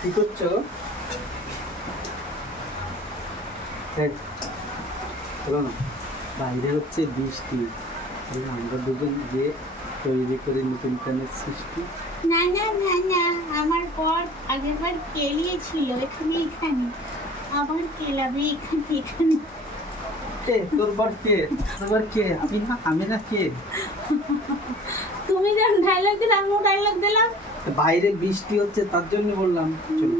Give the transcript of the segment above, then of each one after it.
কি করছো? চলো না, বাইরে হচ্ছে বৃষ্টি, আমরা দুজন যে তৈরি করে নতুন প্যানের সৃষ্টি। না না না না, আমার বর আগেরবার কেলিয়েছিল এখানে, আবার কেলাবে এখানে। কে তোর বর? কে তোর বর? কে? আমি না কে? তুমি যখন ডায়লগ দিলে আমিও ডায়লগ দিলাম। বাইরে বৃষ্টি হচ্ছে তার জন্য বললাম চলো।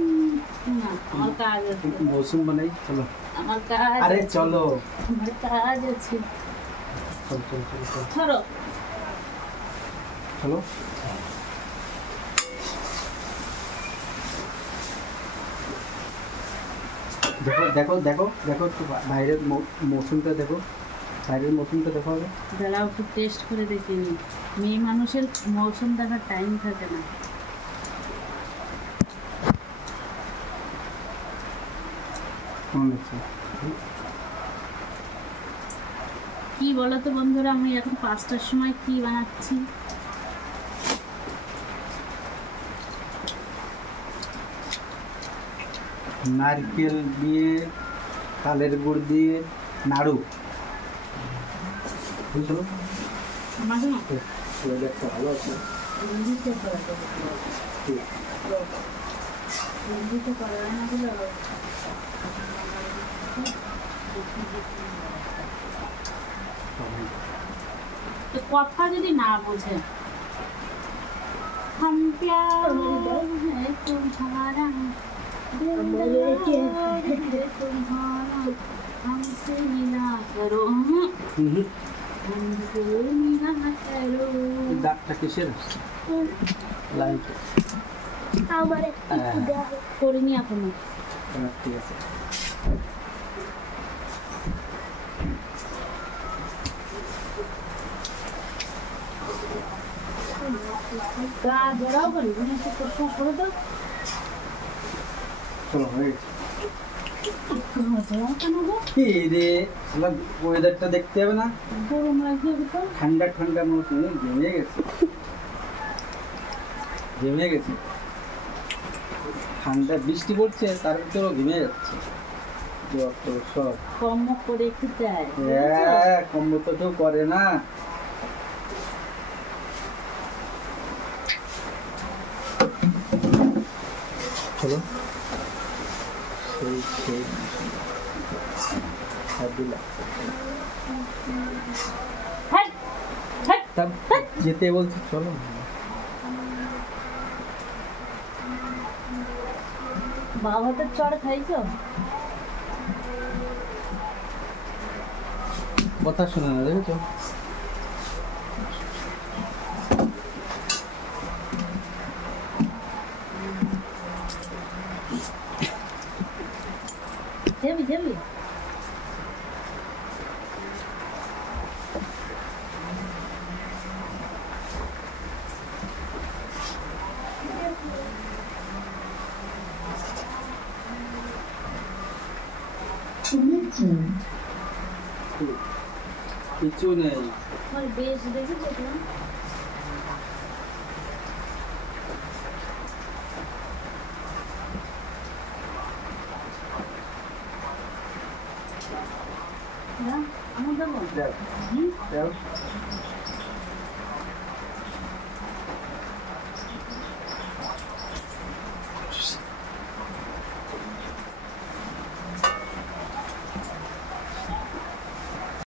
না, আমার কাজ আছে। মৌসুম বানাই, চলো। আমার কাজ। আরে চলো, আমার কাজ আছে। চলো চলো চলো চলো ধরো। চলো। দেখো দেখো দেখো দেখো একটু বাইরের মৌসুমটা দেখো, বাইরের মৌসুমটা দেখো হবে। দাঁড়াও একটু টেস্ট করে দেখিনি, মেয়ে মানুষের মৌসুম দেখার টাইম থাকে না। কি বলো তো বন্ধুরা, আমি এখন 5টার সময় কি বানাচ্ছি? নারকেল দিয়ে, তালের গুড় দিয়ে নাড়ু, বুঝলো? আমাকে না ভালো আছে। রঞ্জিতে করা যাবে, রঞ্জিতে করা যায় না বলে তো কথা যদি না বোঝে। हम प्यार है तुम्हारा, तुम्हारा हमसे मिला करो, हमसे मिला करो। দাগটা কিসের? লাইট আমারে করিনি এখনো। ঠিক আছে। জড়াও করি করে দাও। চলো হয়ে গেছে। কেন গো? কি রে, ওয়েদারটা দেখতে হবে না? গরম লাগছে তো। ঠান্ডা ঠান্ডা মতো জমে গেছে, ঘেমে গেছে। ঠান্ডা বৃষ্টি পড়ছে, তার ভিতরেও ঘেমে যাচ্ছে। সব কম করে খেতে হয়। কম তো কেউ করে না। চলো যেতে বলছি, চলো। বাবা হাতের চড় খাইছো? কথা শুনে না, দেখেছো? যাবি যাবি কিছু নেই। বেশ দেখেছো না? আমার দেবো।